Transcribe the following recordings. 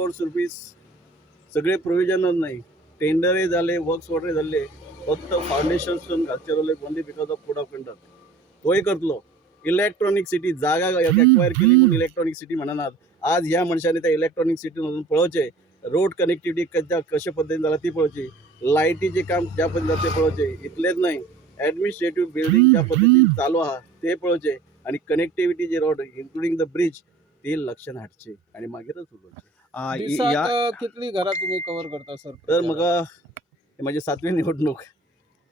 Crores rupees सगळे प्रोविजनच नाही. टेंडरही झाले, वर्क्स ऑर्डर झाले, फक्त फाउंडेशन स्टोन घालचे उरले only because of code of conduct. तोही करतलो. इलेक्ट्रॉनिक सिटी जागा एक्वायर केली म्हणून इलेक्ट्रॉनिक सिटी म्हणनात. आज ह्या मनशाने त्या इलेक्ट्रॉनिक सिटीमधून पळोवचे, रोड कनेक्टिव्हिटी कशा पद्धतीने झाला ती पळोवची, लाईटीचे काम ज्या पद्धतीने ते पळोवचे. इतलेच नाही, ॲडमिनिस्ट्रेटिव्ह बिल्डिंग ज्या पद्धतीने चालू आहा ते पळोवचे आणि कनेक्टिव्हिटी जे रोड इन्क्लुडिंग द ब्रिज ते लक्षात हाडचे आणि मागीरच उलोवचे. दिसाक कितली घरां तुम्ही कव्हर करता सर? तर म्हाका माझी 7वी निवडणूक.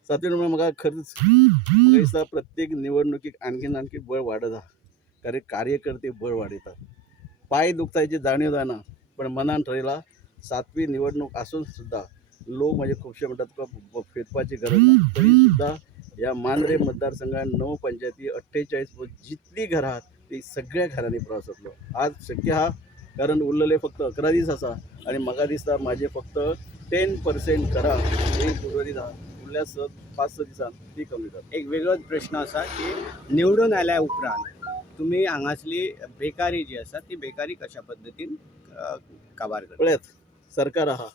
7वी निवडणूक म्हाका खरंच म्हाका दिसता प्रत्येक निवडणुकीक आणखी बळ वाडत आहा. कारण कार्यकर्ते बळ वाडयतात. पाय दुखता हेची जाणीव जायना, पण मनान ठरयला 7वी निवडणूक आसून सुद्धा लोक म्हणजे खुबशे म्हणटात तुका फिरपाची गरज ना, तरी सुद्धा ह्या मांद्रे मतदारसंघात 9 पंचायती 48 जितली घरां आहात ती सगळ्या घरांनी प्रवास जातलो. आज शक्य आहा कारण उरलेले फक्त 11 दीस आसा आणि म्हाका दिसता माझे फक्त 10% घरां ही उर्वरीत आहा. उरल्या 5-6 दिसान ती कमी जाता. एक वेगळोच प्रश्न आसा की निवडून आल्या उपरांत तुम्ही हांगासली बेकारी जी आसा ती बेकारी कशा पद्दतीन काबार करता? पळयात, सरकार आहा,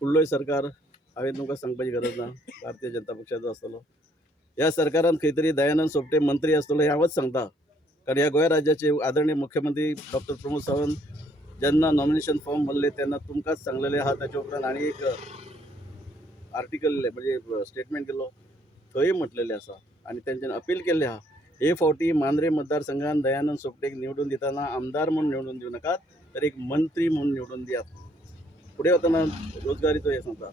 फुडलोय सरकार हांवें तुमकां सांगपाची गरज ना, भारतीय जनता पक्षाचो आसतलो. ह्या सरकारान खंय तरी दयानंद सोपटे मंत्री आसतलो हे हांवच सांगता. कारण ह्या गोंय राज्याचे आदरणीय मुख्यमंत्री डॉक्टर प्रमोद सावंत जेन्ना नॉमिनेशन फॉर्म भरले तेन्ना तुमकांच सांगलेले आहा. ताच्या उपरांत आनी एक आर्टिकल म्हणजे स्टेटमेंट केलो, थंय म्हटलेलें आसा आनी तेंच्यान अपील केल्लें आहा. हे फावटी मांद्रे मतदारसंघात दयानंद सोपटेक निवडून दितना आमदार म्हणून निवडून दिवं नाकात, तर एक मंत्री म्हणून निवडून दियात. फुडें वतना रोजगारीचो हे सांगता.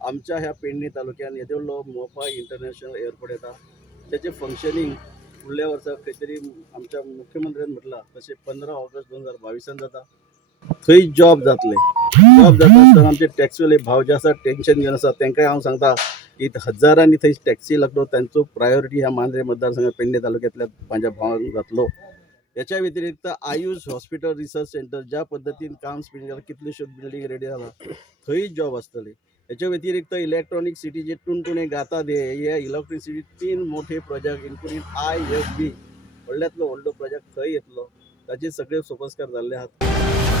आमच्या ह्या पेडणे तालुक्यात येदेव्हलो मोपा इंटरनॅशनल एअरपोर्ट येता, त्याचे फंक्शनिंग फुडल्या वर्सा खंय तरी आमच्या मुख्यमंत्र्यान म्हटलां तशें 15 ऑगस्ट 2022 जाता. थंय जॉब जातले. जॉब जाता आसतना आमचे टॅक्सीवाले भाव जे आसा टेन्शन घेवन आसा तांकांय हांव सांगता की हजारांनी थंय टॅक्सी लागलो, तांचो प्रायोरिटी ह्या मांद्रे मतदारसंघात पेडणे तालुक्यातल्या माझ्या भावांक जातलो. याच्या व्यतिरिक्त आयुष हॉस्पिटल रिसर्च सेंटर ज्या पद्धतीन काम स्पीड जाला, कितल्योश्यो बिल्डिंग रेडी जाला, थंय जॉब आसतले. याच्या व्यतिरिक्त इलेक्ट्रॉनिक सिटी जे टुणटुणे गाता दे, हे इलेक्ट्रॉनिक सिटी 3 मोठे प्रोजेक्ट इन्क्लुडींग IFB व्हडल्यातलो व्हडलो प्रोजेक्ट थंय येतलो. ताचे सगळे सोपस्कार जाल्ले आहात.